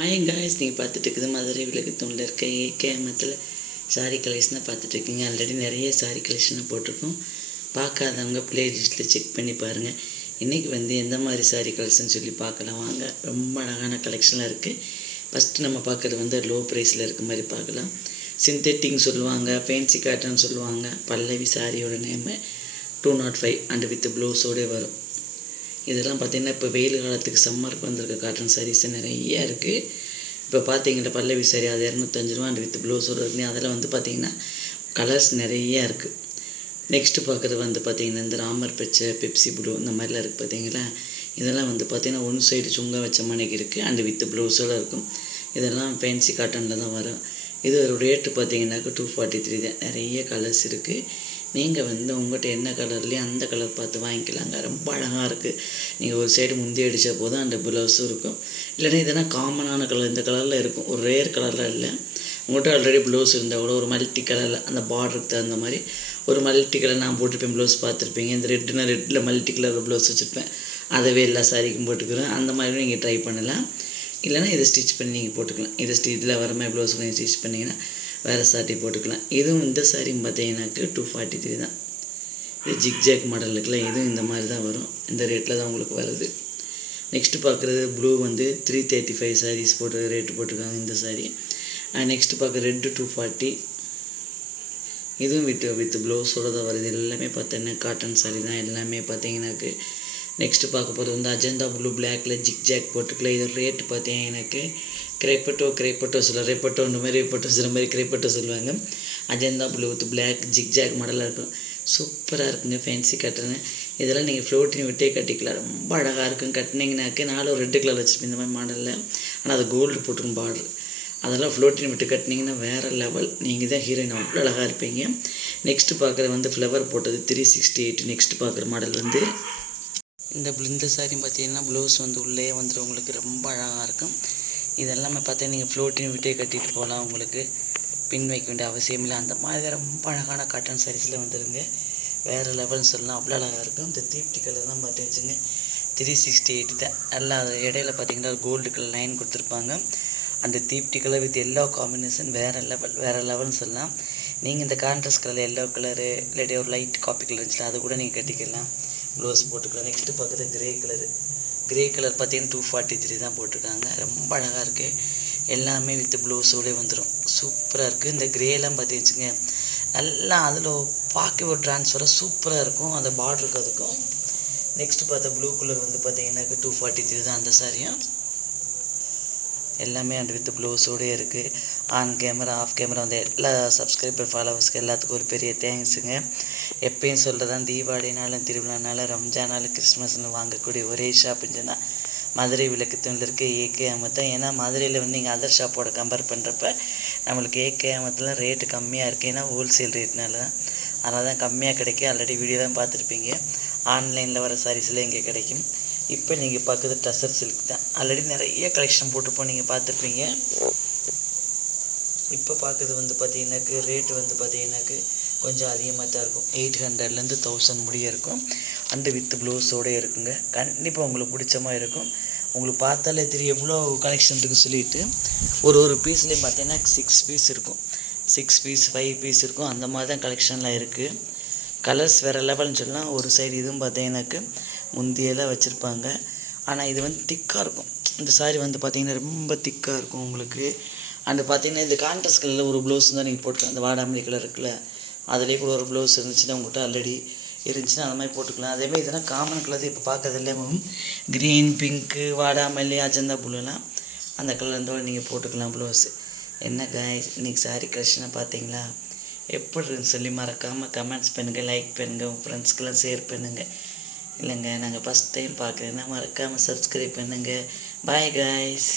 Hi guys நீங்கள் பார்த்துட்டு இருக்குது மதுரை விலகுத்தூணில் இருக்க ஏகேமத்தில் சாரி கலெக்ஷனாக பார்த்துட்ருக்கீங்க ஆல்ரெடி நிறைய சாரி கலெக்ஷனாக போட்டிருக்கோம். பார்க்காதவங்க ப்ளேலிஸ்ட்டில் செக் பண்ணி பாருங்கள் இன்றைக்கி வந்து எந்த மாதிரி சாரி கலெக்ஷன் சொல்லி பார்க்கலாம். வாங்க ரொம்ப அழகான கலெக்ஷனாக இருக்குது ஃபஸ்ட்டு நம்ம பார்க்குறது வந்து லோ ப்ரைஸில் இருக்க மாதிரி பார்க்கலாம். சிந்தெட்டிங் சொல்லுவாங்க ஃபேன்சி காட்டன் சொல்லுவாங்க. பல்லவி சாரியோட name two nought five and with ப்ளவுஸோடே வரும். இதெல்லாம் பார்த்திங்கன்னா இப்போ வெயில் காலத்துக்கு சம்மருக்கு வந்திருக்க காட்டன் சாரீஸ் நிறைய இருக்குது இப்போ பார்த்தீங்கன்னா பல்லவி சாரி அது இரநூத்தஞ்சு ரூபா அண்ட் வித் ப்ளவுஸோடு இருக்குன்னு அதில் வந்து பார்த்திங்கன்னா கலர்ஸ் நிறைய இருக்குது நெக்ஸ்ட்டு பார்க்குறது வந்து பார்த்திங்கன்னா இந்த ராமர் பச்சை பெப்சி ப்ளூ இந்த மாதிரிலாம் இருக்குது பார்த்தீங்களா? இதெல்லாம் வந்து பார்த்திங்கன்னா ஒன் சைடு சுங்க வச்ச மணிக்கு இருக்குது அண்ட் வித் ப்ளவுஸோடு இருக்கும் இதெல்லாம் ஃபேன்சி காட்டனில் தான் வரும். இது ஒரு ரேட்டு பார்த்தீங்கன்னாக்கா டூ ஃபார்ட்டி த்ரீ தான் நிறைய கலர்ஸ் இருக்குது நீங்கள் வந்து உங்கள்கிட்ட என்ன கலர்லையோ அந்த கலர் பார்த்து வாங்கிக்கலாங்க. ரொம்ப அழகாக இருக்குது நீங்கள் ஒரு சைடு முந்தி அடித்தா போதும் அந்த ப்ளவுஸும் இருக்கும். இல்லைன்னா இதெல்லாம் காமனான கலர் இந்த கலரில் இருக்கும். ஒரு ரேர் கலரில் இல்லை. உங்கள்கிட்ட ஆல்ரெடி ப்ளவுஸ் இருந்தால் கூட ஒரு மல்டி கலரில் அந்த பார்டருக்கு தகுந்த மாதிரி ஒரு மல்டி கலர் நான் போட்டிருப்பேன் ப்ளவுஸ் பார்த்துருப்பீங்க. இந்த ரெட்டுனா ரெட்டில் மல்டி கலர் ப்ளவுஸ் வச்சுருப்பேன். அதவே எல்லா சாரிக்கும் போட்டுக்கிறேன். அந்த மாதிரி நீங்கள் ட்ரை பண்ணலாம். இல்லைனா இதை ஸ்டிச் பண்ணி நீங்கள் போட்டுக்கலாம். இதை ஸ்டி இதில் வர மாதிரி ப்ளவுஸ் நீங்கள் ஸ்டிச் பண்ணிங்கன்னா வேறு சாரி போட்டுக்கலாம். இதுவும் இந்த சாரியும் பார்த்தீங்கன்னாக்கு டூ ஃபார்ட்டி த்ரீ தான். இது ஜிக்ஜாக் மாடல் இருக்குல்ல இதுவும் இந்த மாதிரி தான் வரும். இந்த ரேட்டில் தான் உங்களுக்கு வருது. நெக்ஸ்ட்டு பார்க்குறது ப்ளூ வந்து த்ரீ தேர்ட்டி ஃபைவ் சாரீஸ் போட்டு ரேட்டு போட்டிருக்காங்க இந்த சாரீ நெக்ஸ்ட்டு பார்க்க ரெட்டு டூ ஃபார்ட்டி இதுவும் வித் வித் ப்ளவுஸோடு தான் வருது. எல்லாமே பார்த்தீங்கன்னா காட்டன் சாரீ தான் எல்லாமே பார்த்தீங்கன்னாக்கு. நெக்ஸ்ட்டு பார்க்க போகிறது வந்து அஜந்தா ப்ளூ பிளாக்ல ஜிக் ஜாக் போட்டுக்கல. இது ரேட்டு பார்த்தீங்கன்னாக்கு கிரேப்பட்டோ கிரேப்பட்டோ சொல்ல ரேப்பட்டோ இந்த மாதிரி ரேப்பட்டோ சில மாதிரி கிரைப்பட்டோ சொல்லுவாங்க. Ajanta blue with black zig zag மாடலாக இருக்கும். சூப்பராக இருக்குங்க ஃபேன்சி கட்டுன்னு இதெல்லாம் நீங்கள் ஃப்ளோட்டின் விட்டே கட்டிக்கலாம். ரொம்ப அழகாக இருக்கும். கட்டினீங்கனாக்கு நானும் ரெட்டு கலர் வச்சுருப்பேன் இந்த மாதிரி மாடலில் ஆனால் அது கோல்டு போட்டிருக்கும் பார்டர் அதெல்லாம் ஃப்ளோட்டின் விட்டு கட்டினீங்கன்னா வேறு லெவல் நீங்கள் தான் ஹீரோயின் அவ்வளோ அழகாக இருப்பீங்க. நெக்ஸ்ட்டு பார்க்குற வந்து ஃப்ளவர் போட்டது த்ரீ சிக்ஸ்டி எயிட் நெக்ஸ்ட்டு பார்க்குற மாடல் வந்து இந்த இந்த சாரி பார்த்தீங்கன்னா ப்ளவுஸ் வந்து உள்ளே வந்துடும் உங்களுக்கு ரொம்ப அழகாக இருக்கும். இதெல்லாமே பார்த்தா நீங்கள் ஃப்ளோட்டின் விட்டே கட்டிட்டு போகலாம் உங்களுக்கு. பின் வைக்க வேண்டிய அவசியம் இல்லை. அந்த மாதிரி ரொம்ப அழகான காட்டன் சாரீஸில் வந்துருங்க. வேறு லெவல்னு சொல்லலாம் அவ்வளோ அழகாக இருக்கும். இந்த தீப்தி கலர் தான் பார்த்து வச்சுங்க. த்ரீ சிக்ஸ்டி எயிட் தான். நல்லா அது இடையில பார்த்தீங்கன்னா கோல்டு கலர் லைன் கொடுத்துருப்பாங்க. அந்த Deepti colour with yellow combination வேறு லெவல் வேறு லெவல்னு சொல்லலாம் நீங்கள் இந்த கான்ட்ராஸ்ட் கலர் எல்லோ கலரு இல்லாட்டி ஒரு லைட் காப்பி கலர் இருந்துச்சுல அது கூட நீங்கள் கட்டிக்கலாம். க்ளோஸ் போட்டுக்கலாம். நெக்ஸ்ட்டு பார்க்குறது கிரே கலரு கிரே கலர் பார்த்தீங்கன்னா டூ ஃபார்ட்டி த்ரீ தான் போட்டிருக்காங்க. ரொம்ப அழகாக இருக்குது எல்லாமே வித் ப்ளவுஸோடே வந்துடும் சூப்பராக இருக்குது இந்த கிரேலாம் பார்த்து நல்லா அதில் பார்க்க ஒரு ட்ரான்ஸ்ஃபராக சூப்பராக இருக்கும். அந்த பார்டருக்கு அதுக்கும். நெக்ஸ்ட்டு பார்த்தா ப்ளூ கலர் வந்து பார்த்தீங்கன்னாக்க டூ ஃபார்ட்டி த்ரீ தான் அந்த சாரியும் எல்லாமே அந்த வித் ப்ளவுஸோடே இருக்குது ஆன் கேமரா ஆஃப் கேமரா வந்து எல்லா சப்ஸ்கிரைபர் ஃபாலோவர்ஸ்க்கு எல்லாத்துக்கும் ஒரு பெரிய தேங்க்ஸுங்க எப்பயும் சொல்கிறதான் தீபாவளினாலும் திருவிழானாலும் ரம்ஜானாலும் கிறிஸ்மஸ்னு வாங்கக்கூடிய ஒரே ஷாப்புன்னு சொன்னால் மதுரை விளக்குத்தூணில் இருக்க ஏகே அமத்தான் ஏன்னா மதுரையில் வந்து நீங்கள் அதர் ஷாப்போட கம்பேர் பண்ணுறப்ப நம்மளுக்கு ஏகே அமத்தில் ரேட்டு கம்மியாக இருக்குது ஏன்னா ஹோல்சேல் ரேட்னால தான். அதனால தான் கம்மியாக கிடைக்கும் ஆல்ரெடி வீடியோ தான் பார்த்துருப்பீங்க. ஆன்லைனில் வர சாரீஸில் இங்கே கிடைக்கும். இப்போ நீங்கள் பார்க்குறது டசர் சில்க் தான். ஆல்ரெடி நிறைய கலெக்ஷன் போட்டுப்போம் நீங்கள் பார்த்துருப்பீங்க. இப்போ பார்க்குறது வந்து பார்த்தீங்கன்னாக்கு ரேட்டு வந்து பார்த்தீங்கன்னாக்கு கொஞ்சம் அதிகமாக தான் இருக்கும். எயிட் ஹண்ட்ரட்லேருந்து தௌசண்ட் முடிய இருக்கும். அண்டு வித் ப்ளவுஸோடே இருக்குங்க. கண்டிப்பாக உங்களுக்கு பிடிச்ச மாதிரி இருக்கும். உங்களுக்கு பார்த்தாலே தெரியும் எவ்வளோ கலெக்ஷன் இருக்குன்னு சொல்லிட்டு. ஒரு ஒரு பீஸ்லேயும் பார்த்தீங்கன்னா சிக்ஸ் பீஸ் இருக்கும். சிக்ஸ் பீஸ் ஃபைவ் பீஸ் இருக்கும். அந்த மாதிரி தான் கலெக்ஷன்லாம் இருக்குது கலர்ஸ் வேறு லெவல்னு சொல்லலாம். ஒரு சைடு இதுவும் பார்த்தீங்கன்னாக்கு முந்தியெல்லாம் வச்சுருப்பாங்க. ஆனால் இது வந்து திக்காக இருக்கும். இந்த சாரி வந்து பார்த்திங்கன்னா ரொம்ப திக்காக இருக்கும் உங்களுக்கு. அண்டு பார்த்தீங்கன்னா இந்த கான்ட்ராஸ்ட் கலரில் ஒரு ப்ளவுஸ் தான் நீங்கள் போட்டுக்கலாம் அந்த வாடாமல்லி கலர் இருக்குல்ல. அதுலேயே கூட ஒரு ப்ளவுஸ் இருந்துச்சுன்னா உங்கள்கிட்ட ஆல்ரெடி இருந்துச்சுன்னா அந்த மாதிரி போட்டுக்கலாம். அதேமாதிரி இதெல்லாம் காமன் கலர் இப்போ பார்க்கறது இல்லையா க்ரீன் பிங்க்கு வாடாமல்லி அஜந்தா புல்லுலாம் அந்த கலர் நீங்கள் போட்டுக்கலாம் ப்ளவுஸு என்ன காய் இன்றைக்கி சாரி கலெக்ஷனை பார்த்தீங்களா? எப்படி இருக்குன்னு சொல்லி மறக்காமல் கமெண்ட்ஸ் பண்ணுங்கள் லைக் பண்ணுங்கள் உங்கள் ஃப்ரெண்ட்ஸ்க்கெல்லாம் ஷேர் பண்ணுங்கள் இல்லைங்க நாங்கள் ஃபஸ்ட் டைம் பார்க்குறேன்னா மறக்காமல் சப்ஸ்கிரைப் பண்ணுங்கள் பாய் காய்ஸ்